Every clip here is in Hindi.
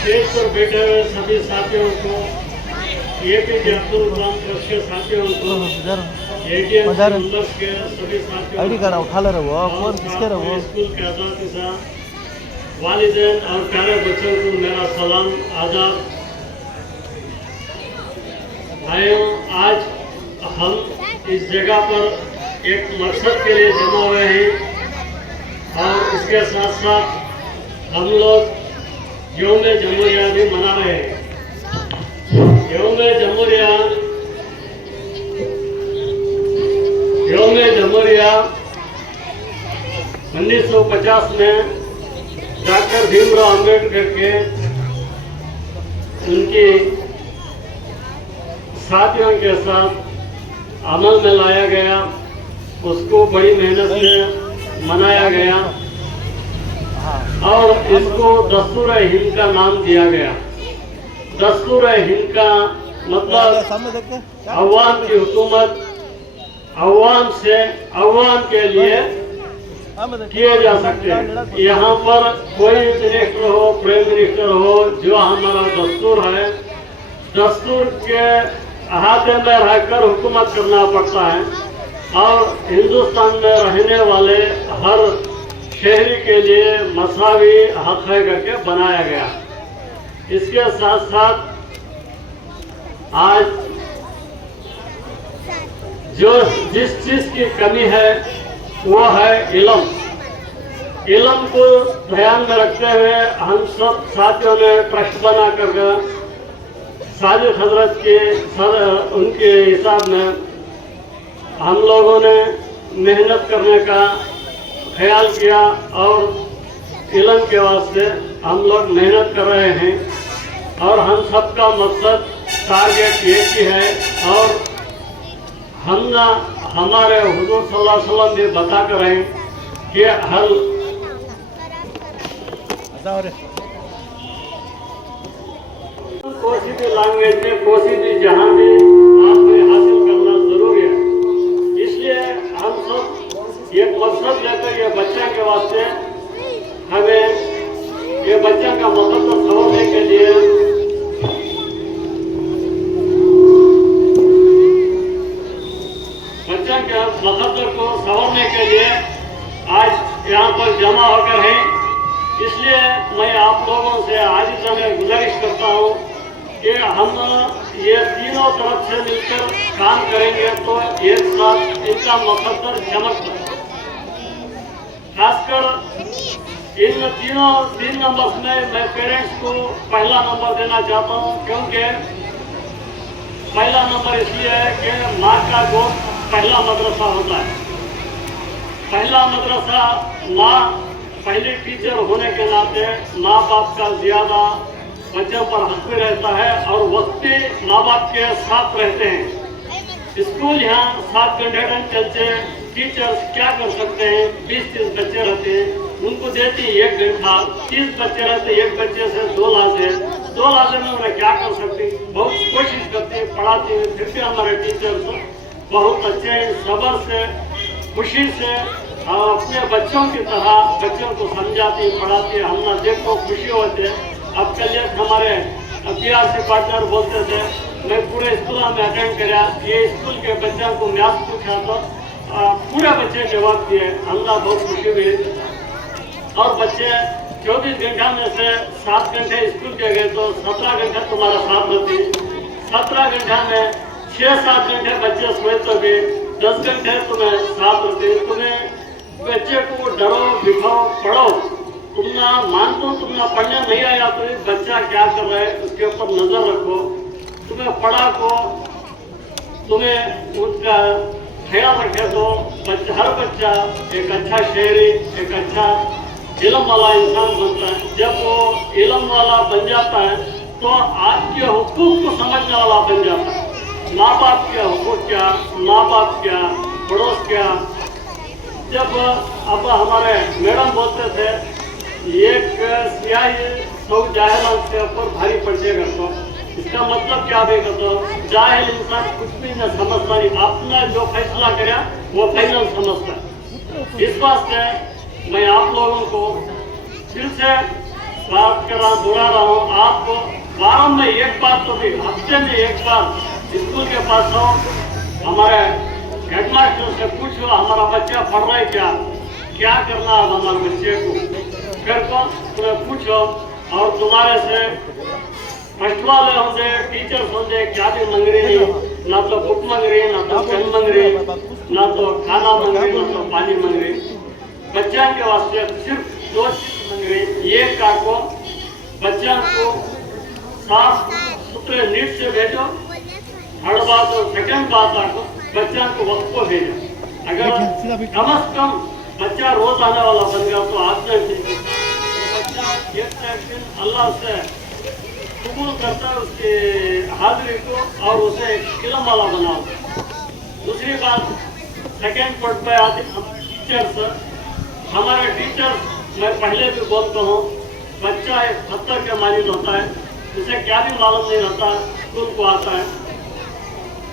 स्टेज पर बैठे हुए सभी साथियों को, एपीजे अब्दुल कलाम ट्रस्ट के साथियों को, एटीएम मेंबर्स के सभी साथियों आईडी कार्ड उठा ले रहे हो, फोन किसके रहे हो? स्कूल के असातिज़ा, वालिदैन और प्यारे बच्चों को मेरा सलाम आदाब। भाइयों, आज हम इस जगह पर एक मकसद के लिए जमा हुए हैं और इसके साथ साथ हम लोग यौम जमहूरिया भी मना रहे हैं। यौम जमहूरिया 1950 में डॉक्टर भीमराव अंबेडकर के उनकी साथियों के साथ अमल में लाया गया, उसको बड़ी मेहनत से मनाया गया और इसको दस्तूर-ए-हिंद का नाम दिया गया। दस्तूर-ए-हिंद का मतलब अवाम की हुकूमत, अवाम के लिए किए जा सकते हैं। यहाँ पर कोई मिनिस्टर हो, प्राइम मिनिस्टर हो, जो हमारा दस्तूर है, दस्तूर के अहाते में रहकर हुकूमत करना पड़ता है और हिंदुस्तान में रहने वाले हर शहरी के लिए मसावी हक है करके बनाया गया। इसके साथ साथ आज जो जिस चीज की कमी है वो है इल्म। इल्म को ध्यान में रखते हुए हम सब साथियों ने ट्रस्ट बना कर साजिद हजरत के उनके हिसाब में हम लोगों ने मेहनत करने का ख्याल किया और इल्म के वास्ते हम लोग मेहनत कर रहे हैं और हम सबका मकसद टारगेट एक ही है और हम ना हमारे हुजूर सल्लल्लाहु अलैहि वसल्लम भी बता कर रहे हैं कि हर कोई भी लैंग्वेज में कोई भी जहाँ भी आपको हासिल करना जरूरी है। इसलिए हम सब एक मकसद लेकर ये बच्चा के वास्ते हमें ये बच्चा का मकसद समझने के लिए बच्चा के मकसद को संवरने के लिए आज यहाँ पर जमा होकर हैं। इसलिए मैं आप लोगों से आज इस समय गुजारिश करता हूँ कि हम ये तीनों तरफ से मिलकर काम करेंगे तो एक साथ इनका मकसद चमकता। खासकर इन तीन नंबर्स में मैं पेरेंट्स को पहला नंबर देना चाहता हूँ, क्योंकि पहला नंबर इसलिए है कि माँ का गोद पहला मदरसा होता है। पहला मदरसा माँ पहले टीचर होने के नाते माँ बाप का ज्यादा बच्चों पर हक भी रहता है और वक्ती माँ बाप के साथ रहते हैं। स्कूल यहाँ 7 घंटे चलते, टीचर्स क्या कर सकते हैं? 20-30 बच्चे रहते हैं, उनको देती 1 घंटा, 30 बच्चे रहते, एक बच्चे से 2 लाते में उन्हें क्या कर सकती? बहुत कोशिश करती है, पढ़ाती है। फिर भी हमारे टीचर्स बहुत अच्छे सब्र से, खुशी से और अपने बच्चों की तरह बच्चों को समझाती है, पढ़ाती है। हम ना देखो खुशी होते। अब कल हमारे PRC पार्टनर बोलते थे, मैं पूरे स्कूल में अटेंड करा, ये स्कूल के बच्चों को मैथ पूछा तो पूरे बच्चे जवाब दिए। हमला बहुत खुशी हुई और बच्चे 24 घंटा में से 7 घंटे स्कूल के गए तो 17 घंटे तुम्हारा साथ रहती। 17 घंटा में 6-7 घंटे बच्चे सोए तो भी 10 घंटे तुम्हें साथ रहते। तुम्हें बच्चे को डरो, बिठाओ, पढ़ो। तुम ना मानते हो, तुम ना पढ़ने नहीं आया तो बच्चा क्या कर रहा है उसके ऊपर नजर रखो। तुम्हें पढ़ा को तुम्हें उसका ख्याल रखे तो हर बच्चा एक अच्छा शहरी, एक अच्छा इल्म वाला इंसान बनता है। जब वो इल्म वाला बन जाता है तो आपके हुकूक को समझने वाला बन जाता है। माँ बाप के हुकूक क्या, माँ बाप क्या, पड़ोस क्या। जब अब हमारे मैडम बोलते थे एक सियाही 100 जाहिल के ऊपर भारी पड़ जाएगा, तो इसका मतलब क्या देगा? तो जाहिल इंसान कुछ भी न समझता नहीं, अपना जो फैसला करे वो फाइनल समझता है। इस बात से मैं आप लोगों को फिर से बात कर रहा बुला रहा हूँ, आप वारों में एक बार तो भी हफ्ते में एक बार स्कूल के पास आओ, हमारे हेडमास्टर से पूछो हमारा बच्चा पढ़ रहा है क्या करना है हमारे बच्चे को फिर को तुम्हें पूछो। और तुम्हारे से फर्स्ट वाले होंगे टीचर्स होंगे क्या भी मंग रही ना तो बुक मंग रही ना तो पेन मंग रही ना तो खाना मंग रही ना तो पानी मंग रही। बच्चा के वास्ते सिर्फ दो चीज मंग रही, एक को बच्चा को साफ सुथरे नीट से भेजो, थर्ड बात और सेकंड बात आपको बच्चा को वक्त को भेजो। अगर कम से कम बच्चा रोज आने वाला बन गया तो आपने बच्चा एक दिन अल्लाह से कबूल करता है उसकी हाजिरी को और उसे इल्म वाला बनाओ। दूसरी बात सेकेंड पॉइंट पे आते हमारे टीचर्स मैं पहले भी बोलता हूँ, बच्चा एक पत्थर के मालिक होता है, उसे क्या भी मालूम नहीं होता स्कूल को आता है।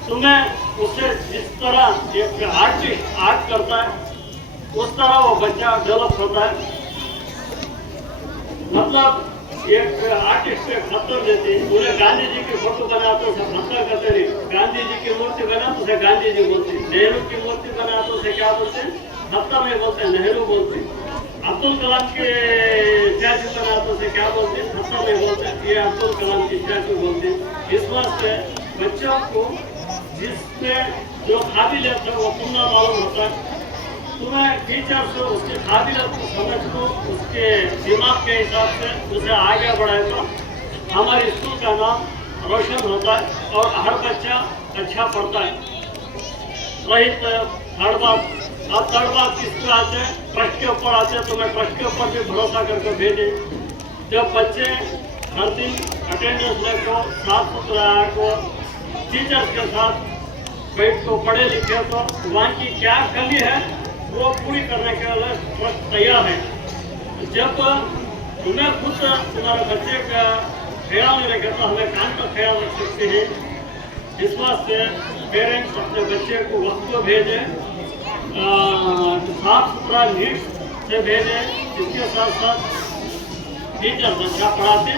तुम्हें उसे जिस तरह एक आर्टिस्ट आर्ट करता है उस तरह वो बच्चा डेवलप होता है। मतलब एक आर्टिस्ट के पत्थर देते उन्हें गांधी जी की फोटो बनाते उसे पत्थर करते नहीं, गांधी जी की मूर्ति बना तो उसे गांधी जी बोलते, नेहरू की मूर्ति बना तो उसे क्या बोलते पत्थर नहीं बोलते नेहरू बोलते, अब्दुल कलाम के स्टैचू बना तो उसे क्या बोलते पत्थर नहीं बोलते, ये अब्दुल कलाम की स्टैचू बोलते। इस वास्ते बच्चों को जिसमें जो काबिलियत है वो तुमना मालूम होता है, तुम्हें टीचर से उसकी काबिलियत को समझ को उसके दिमाग के हिसाब से उसे आगे बढ़ाएगा, हमारे स्कूल का नाम रोशन होता है और हर बच्चा अच्छा पढ़ता है। रही थर्ड बात, अब थर्ड बात किसको आते हैं ट्रस्ट के ऊपर आते हैं, तो मैं ट्रस्ट के ऊपर भी भरोसा करके भेजे। जब बच्चे हर दिन अटेंडेंस लेको साफ सुथरा को टीचर्स के साथ बैठ को पढ़े लिखे तो वहाँ की क्या कमी है वो पूरी करने के लिए ट्रस्ट तैयार है। जब तुम्हें खुद तुम्हारे बच्चे का ख्याल नहीं रखे तो हमें कान का ख्याल रख सकते हैं। इस वास्ते पेरेंट्स अपने बच्चे को वक्त को भेजें, साफ सुथरा नीट से भेजें, इसके साथ साथ टीचर्स अच्छा पढ़ाते।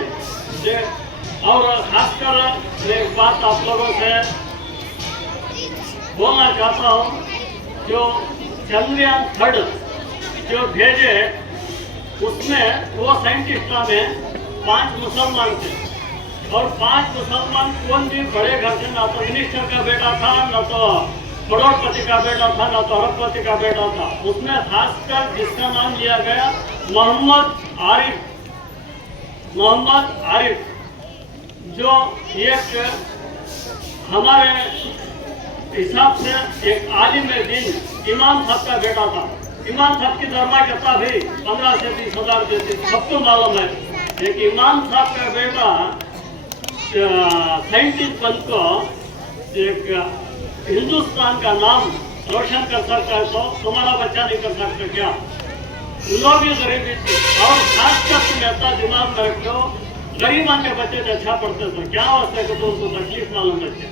और खासकर मैं एक बात आप लोगों से बोलना चाहता हूँ, जो चंद्रयान 3 जो भेजे उसमें वो साइंटिस्ट में 5 मुसलमान थे और 5 मुसलमान कौन भी बड़े घर से ना तो मिनिस्टर का बेटा था ना तो करोड़पति का बेटा था ना तो अरबपति का बेटा था। उसमें खासकर जिसका नाम लिया गया मोहम्मद आरिफ जो एक हमारे हिसाब से एक आलिम दिन इमाम साहब का बेटा था। इमाम साहब की दरमा कितना भाई 15 से 20 हज़ार देती सबको मालूम है। एक इमाम साहब का बेटा साइंटिस्ट बनकर एक हिंदुस्तान का नाम रोशन कर सकता है तो तुम्हारा बच्चा नहीं कर सकता क्या? लोग भी गरीबी थी और खासकर तुम ऐसा दिमाग में रखो गरीबान के बच्चे तो अच्छा पढ़ते थे, क्या वास्ते को तो उनको तकलीफ मालूम रहती।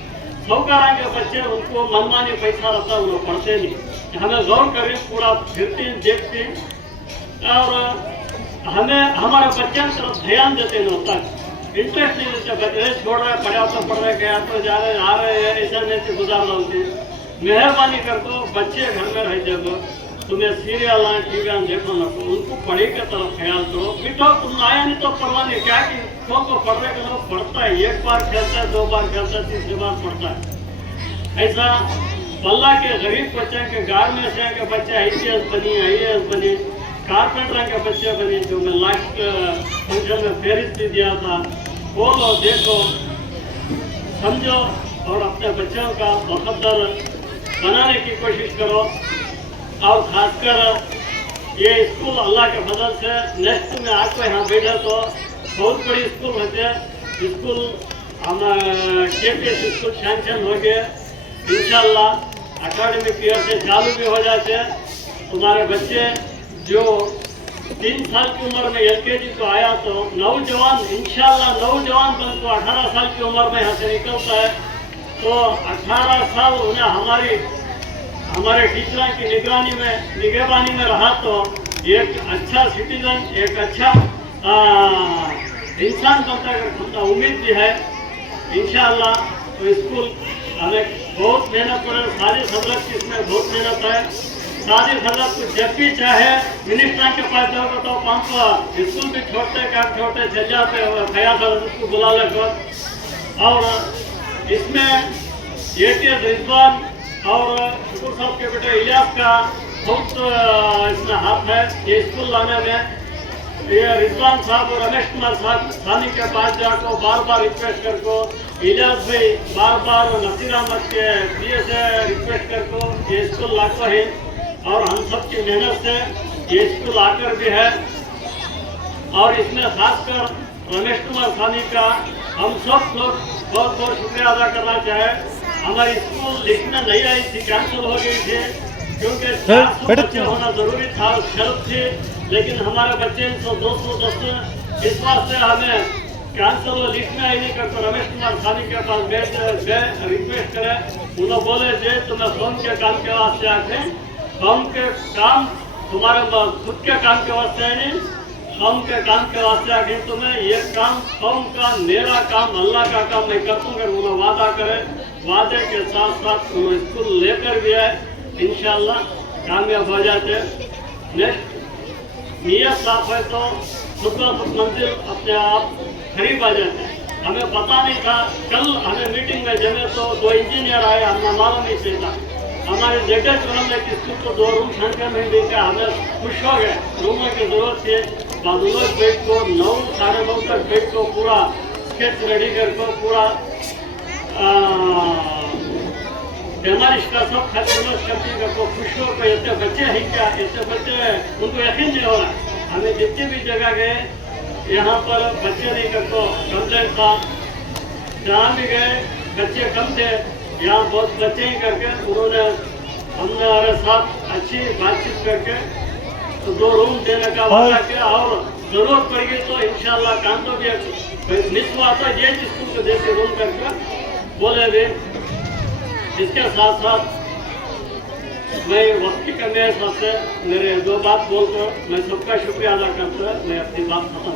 साहूकारा के बच्चे उनको मनमानी पैसा रहता है वो पढ़ते नहीं। हमें गौर करें पूरा फिरते देखते और हमें हमारे बच्चों की तरफ ध्यान देते नहीं होता, इंटरेस्ट नहीं देते। बच्चे छोड़ रहे पढ़ा तो पढ़ रहे गया तो जा रहे आ रहे हैं ऐसा नहीं गुजार होते। मेहरबानी कर दो बच्चे घर में रहते हो तुम्हें सीरियल टीवी देखो ना तो उनको पढ़े के तरफ ख्याल करो। बेटा तुम आया नहीं तो पढ़वा नहीं क्या कि को पढ़ने के लोग पढ़ता है, एक बार खेलता है 2 बार खेलता है 3री बार पढ़ता है। ऐसा बल्ला के गरीब बच्चे के गार्मेंट्स के बच्चे IAS बनी कारपेंटर के बच्चे बने जो मैं लास्ट फंक्शन में फेरिस्त भी दिया था। बोलो देखो समझो और अपने बच्चों का मुकद्दर बनाने की कोशिश करो। और खासकर ये स्कूल अल्लाह के फजल से नेक्स्ट में आपको यहाँ बैठे तो बहुत बड़ी स्कूल होते हैं। स्कूल हम KPS स्कूल सैंक्शन हो गए, इंशाल्लाह अकेडमिक ईयर से चालू भी हो जाते हैं। तुम्हारे बच्चे जो 3 साल की उम्र में LKG को आया तो नौजवान इंशाल्लाह नौजवान बन तो 18 साल की उम्र में यहाँ से निकलता है तो 18 साल उन्हें हमारे टीचर की निगरानी में निगरानी में रहा तो एक अच्छा सिटीजन एक अच्छा इंसान बनता है उम्मीद भी है इंशाअल्लाह। तो स्कूल हमें बहुत मेहनत कर, सारी हजरत की इसमें बहुत मेहनत है। सारी हजरत को जब भी चाहे मिनिस्टर के पास जाओगे तो पंप स्कूल भी छोड़ते काम छोड़ते चल जाते खयाल हजरत को बुला लेकर। और इसमें ATS रिजवान और शुक्र साहब के बेटे इलियास का बहुत इसमें हाथ है ये स्कूल लाने में। ये रिजवान साहब और रमेश कुमार साहब सानी के पास जाकर बार बार रिक्वेस्ट करको, इलियास भाई बार बार नसीर अहमद के दिए से रिक्वेस्ट करको ये स्कूल लाते हैं। और हम सब की मेहनत से ये स्कूल आकर भी है। और इसमें खासकर रमेश कुमार सानी का हम सब लोग बहुत बहुत शुक्रिया अदा करना चाहे। हमारी स्कूल लिस्ट में नहीं आई थी, कैंसिल हो गई थी क्योंकि 400 बच्चे होना जरूरी था, शर्त थी। लेकिन हमारे बच्चे 210 इस वास्ते हमें कैंसिल लिस्ट में आई नहीं करते। रमेश कुमार सानी के पास गए रिक्वेस्ट करे, उन्होंने बोले जे तुम्हें फॉर्म के काम के वास्ते आते, फॉर्म के काम तुम्हारे खुद के काम के वास्ते है नहीं, फॉर्म के काम के वास्ते आके तुम्हें ये काम फॉर्म का मेरा काम अल्लाह का काम मैं कर दूंगा। उन्होंने वादा करे, वादे के साथ साथ उन्होंने स्कूल लेकर भी है इंशाल्लाह कामयाब हो जाते। नेक्स्ट नीयत साफ है तो सुख मंजिल अपने आप करीब आ जाते। हमें पता नहीं था, कल हमें मीटिंग में जमे तो 2 इंजीनियर आए, हमें मालूम नहीं चलता। हमारे जगह जो हमने किसको तो 2 रूम संख्या में देखा, हमें खुश हो गए। रूमों की जरूरत थी, बादलों बेड को 9 साढ़े 9 तक बेड को पूरा स्केच रेडी करके पूरा बेमारिश का सब खर्च करती करके खुश हो गए। इतने बच्चे हैं क्या, इतने बच्चे उनको यकीन नहीं हो रहा। हमें जितनी भी जगह गए यहाँ पर बच्चे नहीं करते, कंप्लेंट था। जहाँ भी गए बच्चे कम थे, यहाँ बहुत बच्चे ही करके उन्होंने हमारे साथ अच्छी बातचीत करके तो 2 रूम देने का वादा किया। और जरूरत पड़ेगी तो इंशाल्लाह काम तो भी मिस हुआ था ये स्कूल को देखे रूम करके बोले भी। इसके साथ साथ मैं वक्त की कमी है सबसे मेरे 2 बात बोलकर मैं सबका शुक्रिया अदा करता मैं अपनी बात खत्म